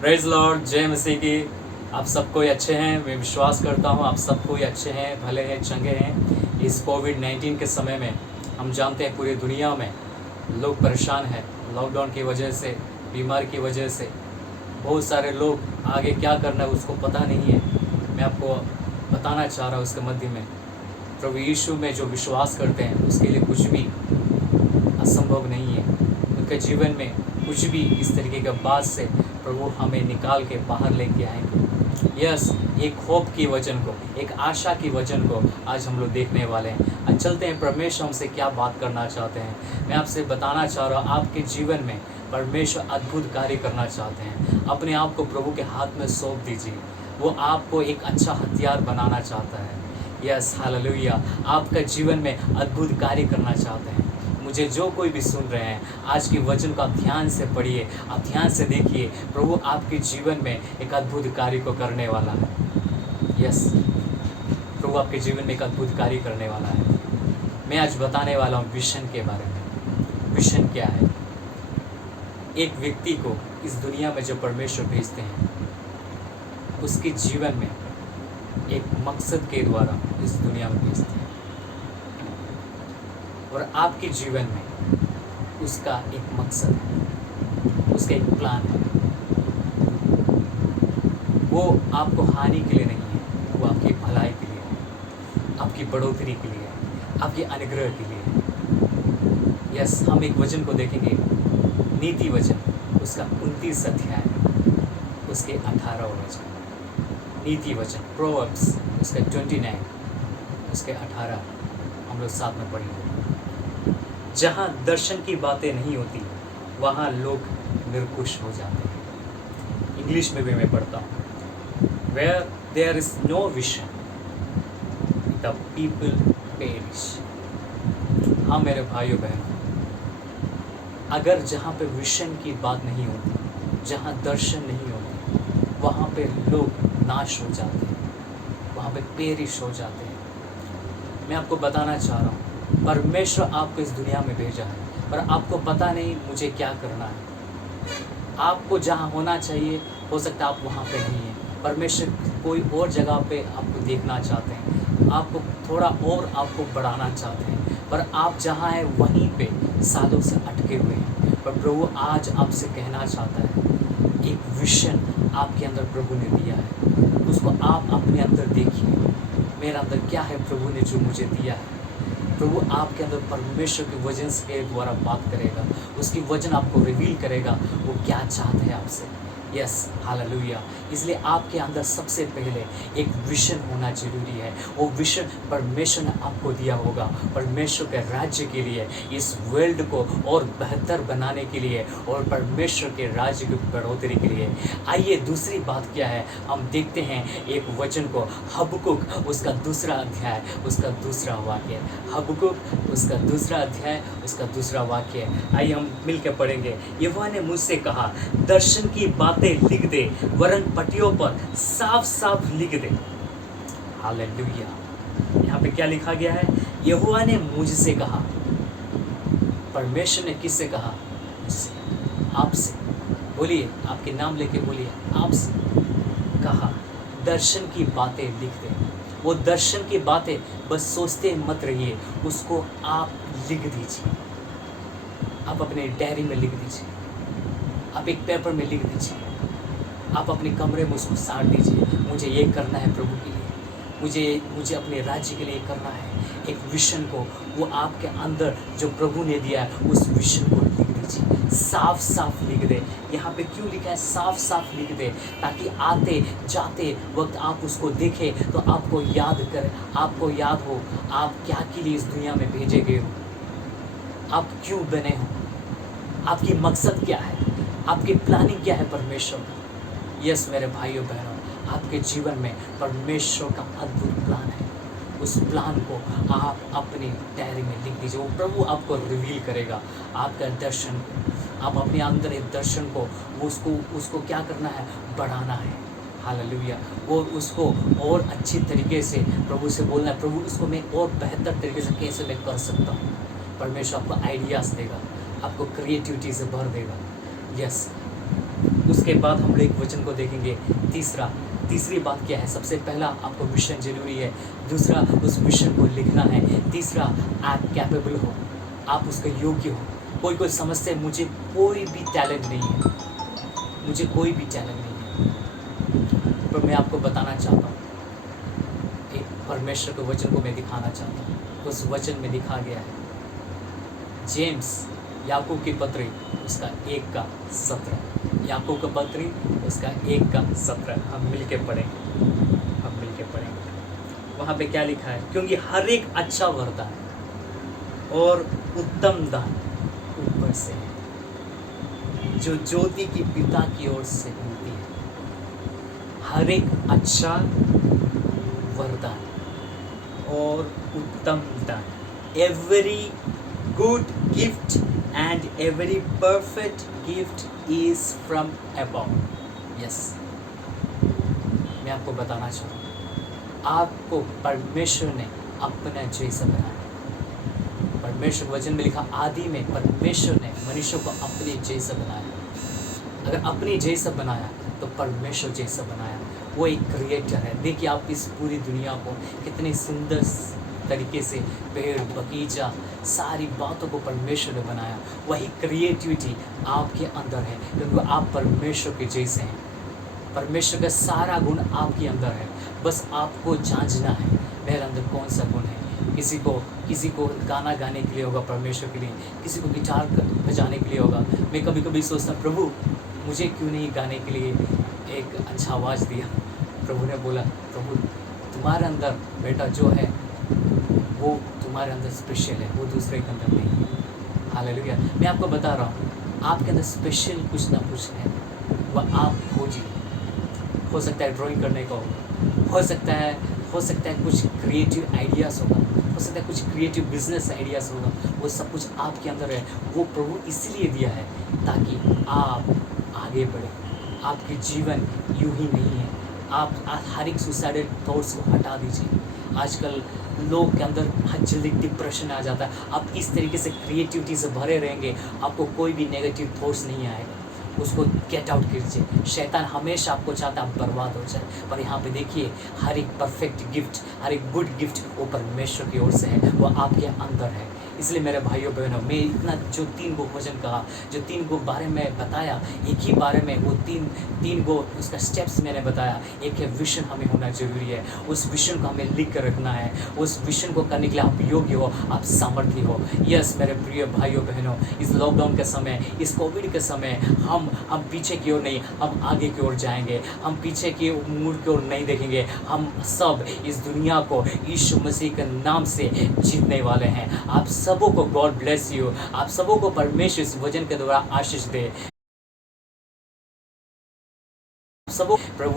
Praise Lord, जय मसीह की। आप सब कोई अच्छे हैं, मैं विश्वास करता हूँ आप सब कोई अच्छे हैं, भले हैं, चंगे हैं। इस कोविड-19 के समय में हम जानते हैं पूरी दुनिया में लोग परेशान हैं। लॉकडाउन की वजह से, बीमारी की वजह से बहुत सारे लोग आगे क्या करना है उसको पता नहीं है। मैं आपको बताना चाह रहा हूँ उसके मध्य में प्रभु यीशु में जो विश्वास करते हैं उसके लिए कुछ भी असंभव नहीं है। उनके जीवन में कुछ भी इस तरीके के बात से प्रभु हमें निकाल के बाहर लेके आएंगे। यस, एक होप की वचन को, एक आशा की वचन को आज हम लोग देखने वाले हैं। आज चलते हैं परमेश्वर हमसे क्या बात करना चाहते हैं। मैं आपसे बताना चाह रहा हूँ आपके जीवन में परमेश्वर अद्भुत कार्य करना चाहते हैं। अपने आप को प्रभु के हाथ में सौंप दीजिए। वो आपको एक अच्छा हथियार बनाना चाहता है। Yes, hallelujah. आपका जीवन में अद्भुत कार्य करना चाहते हैं। मुझे जो कोई भी सुन रहे हैं, आज के वचन को आप ध्यान से पढ़िए, आप ध्यान से देखिए। प्रभु आपके जीवन में एक अद्भुत कार्य को करने वाला है। यस, प्रभु आपके जीवन में एक अद्भुत कार्य करने वाला है। मैं आज बताने वाला हूँ विजन के बारे में। विजन क्या है? एक व्यक्ति को इस दुनिया में जो परमेश्वर भेजते हैं, उसके जीवन में एक मकसद के द्वारा इस दुनिया में भेजते हैं, और आपके जीवन में उसका एक मकसद है, उसका एक प्लान है। वो आपको हानि के लिए नहीं है, वो आपकी भलाई के लिए है, आपकी बढ़ोतरी के लिए है, आपके अनुग्रह के लिए है। यस, हम एक वचन को देखेंगे, नीति वचन, उसका 29 अध्याय, उसके 18 वचन। नीति वचन प्रोवर्ब्स उसका 29, उसके 18 हम लोग साथ में पढ़ेंगे। जहाँ दर्शन की बातें नहीं होती वहाँ लोग निर्कुश हो जाते हैं। इंग्लिश में भी मैं पढ़ता हूँ, Where there is no vision, the people perish। हाँ मेरे भाइयों बहनों, अगर जहाँ पे विजन की बात नहीं होती, जहाँ दर्शन नहीं होती, वहाँ पे लोग नाश हो जाते हैं, वहाँ पे पेरिश हो जाते हैं। मैं आपको बताना चाह रहा हूँ, परमेश्वर आपको इस दुनिया में भेजा है, पर आपको पता नहीं मुझे क्या करना है। आपको जहाँ होना चाहिए, हो सकता है आप वहाँ पे नहीं है। परमेश्वर कोई और जगह पे आपको देखना चाहते हैं, आपको थोड़ा और आपको बढ़ाना चाहते हैं, पर आप जहाँ हैं वहीं पे सालों से अटके हुए हैं। पर प्रभु आज आपसे कहना चाहता है, एक विजन आपके अंदर प्रभु ने दिया है, उसको आप अपने अंदर देखिए। मेरा अंदर क्या है प्रभु ने जो मुझे दिया है। प्रभु आपके अंदर परमेश्वर के वचन के द्वारा बात करेगा, उसकी वचन आपको रिवील करेगा वो क्या चाहते हैं आपसे। Yes, hallelujah. इसलिए आपके अंदर सबसे पहले एक विजन होना जरूरी है। वो विजन परमेश्वर ने आपको दिया होगा, परमेश्वर के राज्य के लिए, इस वर्ल्ड को और बेहतर बनाने के लिए, और परमेश्वर के राज्य की बढ़ोतरी के लिए। आइए दूसरी बात क्या है, हम देखते हैं एक वचन को, हबकुक उसका 2 अध्याय, उसका 2 वाक्य। हबकुक उसका 2 अध्याय, उसका 2 वाक्य। आइए हम मिलकर पढ़ेंगे। यहोवा ने मुझसे कहा, दर्शन की बातें लिख दे, वरन पटियों पर साफ साफ लिख दे। हालेलुया। यहाँ पे क्या लिखा गया है? यहोवा ने मुझसे कहा। परमेश्वर ने किससे कहा? मुझसे, आपसे। बोलिए, आपके नाम लेके बोलिए, आपसे कहा दर्शन की बातें लिख दे। वो दर्शन की बातें बस सोचते मत रहिए, उसको आप लिख दीजिए। आप अपने डायरी में लिख दीजिए, आप एक पेपर में लिख दीजिए, आप अपने कमरे में उसको साड़ दीजिए। मुझे ये करना है प्रभु के लिए, मुझे अपने राज्य के लिए करना है। एक विजन को, वो आपके अंदर जो प्रभु ने दिया है, उस विजन को लिख दीजिए, साफ साफ लिख दे। यहाँ पे क्यों लिखा है साफ साफ लिख दे? ताकि आते जाते वक्त आप उसको देखें तो आपको याद कर, आपको याद हो आप क्या के लिए इस दुनिया में भेजे गए हो, आप क्यों बने हो, आपकी मकसद क्या है, आपकी प्लानिंग क्या है परमेश्वर का। यस मेरे भाइयों बहनों, आपके जीवन में परमेश्वर का अद्भुत प्लान है। उस प्लान को आप अपनी डायरी में लिख दीजिए। वो प्रभु आपको रिवील करेगा आपका दर्शन को। आप अपने अंदर एक दर्शन को, उसको क्या करना है? बढ़ाना है। हालेलुया। और उसको और अच्छी तरीके से प्रभु से बोलना है, प्रभु इसको मैं और बेहतर तरीके से कैसे मैं कर सकता हूँ। परमेश्वर आपको आइडियाज़ देगा, आपको क्रिएटिविटी से भर देगा। यस, उसके उसके बाद हम लोग एक वचन को देखेंगे तीसरी बात क्या है। सबसे पहला आपको विजन जरूरी है, दूसरा उस विजन को लिखना है, तीसरा आप कैपेबल हो, आप उसके योग्य हो। कोई समझते मुझे कोई भी टैलेंट नहीं है, मुझे कोई भी टैलेंट नहीं है, पर मैं आपको बताना चाहता हूँ, एक परमेश्वर के वचन को मैं दिखाना चाहता हूँ। उस वचन में लिखा गया है, जेम्स याकूब की पत्री उसका 1:17, याकूब का पत्री उसका 1:17, हम मिलके पढ़ेंगे, हम मिलके पढ़ेंगे। वहाँ पे क्या लिखा है, क्योंकि हर एक अच्छा वरदान और उत्तम दान ऊपर से है, जो ज्योति की पिता की ओर से मिलती है। हर एक अच्छा वरदान और उत्तम दान, every good gift and every perfect gift is from above. Yes, मैं आपको बताना चाहूँगा, आपको परमेश्वर ने अपना जैसा बनाया। परमेश्वर वचन में लिखा, आदि में परमेश्वर ने मनुष्य को अपने जैसा बनाया। अगर अपने जैसा बनाया तो परमेश्वर जैसा बनाया। वो एक क्रिएटर है। देखिए आप इस पूरी दुनिया को कितने सुंदर तरीके से, पेड़ बगीचा सारी बातों को परमेश्वर ने बनाया। वही क्रिएटिविटी आपके अंदर है, क्योंकि आप परमेश्वर के जैसे हैं। परमेश्वर का सारा गुण आपके अंदर है, बस आपको जांचना है मेरे अंदर कौन सा गुण है। किसी को गाना गाने के लिए होगा परमेश्वर के लिए, किसी को गिटार बजाने के लिए होगा। मैं कभी कभी सोचता हूँ, प्रभु मुझे क्यों नहीं गाने के लिए एक अच्छा आवाज़ दिया। प्रभु ने बोला, प्रभु तुम्हारे अंदर बेटा जो है वो तुम्हारे अंदर स्पेशल है, वो दूसरे के अंदर नहीं है। हालेलुया। मैं आपको बता रहा हूँ, आपके अंदर स्पेशल कुछ ना कुछ है, वह आप खोजिए। हो सकता है ड्राइंग करने का हो सकता है कुछ क्रिएटिव आइडियाज़ होगा, हो सकता है कुछ क्रिएटिव बिजनेस आइडियाज़ होगा। वो सब कुछ आपके अंदर है। वो प्रभु इसलिए दिया है ताकि आप आगे बढ़ें। आपके जीवन यूं ही नहीं है। आप हर एक सुसाइडल थॉट्स को हटा दीजिए। आजकल लोग के अंदर बहुत जल्दी डिप्रेशन आ जाता है। आप इस तरीके से क्रिएटिविटी से भरे रहेंगे, आपको कोई भी नेगेटिव थॉट्स नहीं आएगा। उसको गेट आउट कीजिए। शैतान हमेशा आपको चाहता है आप बर्बाद हो जाए, पर यहाँ पे देखिए हर एक परफेक्ट गिफ्ट, हर एक गुड गिफ्ट वो परमेश्वर की ओर से है, वो आपके अंदर है। इसलिए मेरे भाइयों बहनों, मैं इतना जो 3 गो वचन कहा, जो 3 गो बारे में बताया, एक ही बारे में वो तीन गो उसका स्टेप्स मैंने बताया। एक है विजन हमें होना जरूरी है, उस विजन को हमें लिख कर रखना है। उस विजन को करने के लिए आप योग्य हो, आप सामर्थ्य हो। यस मेरे प्रिय भाइयों बहनों, इस लॉकडाउन के समय, इस कोविड के समय हम पीछे की ओर नहीं, हम आगे की ओर जाएंगे। हम पीछे की मुड़ की ओर नहीं देखेंगे। हम सब इस दुनिया को यीशु मसीह के नाम से जीतने वाले हैं। आप सबों को गॉड ब्लेस यू। आप सबों को परमेश्वर इस वचन के द्वारा आशीष दे। सबों प्रभु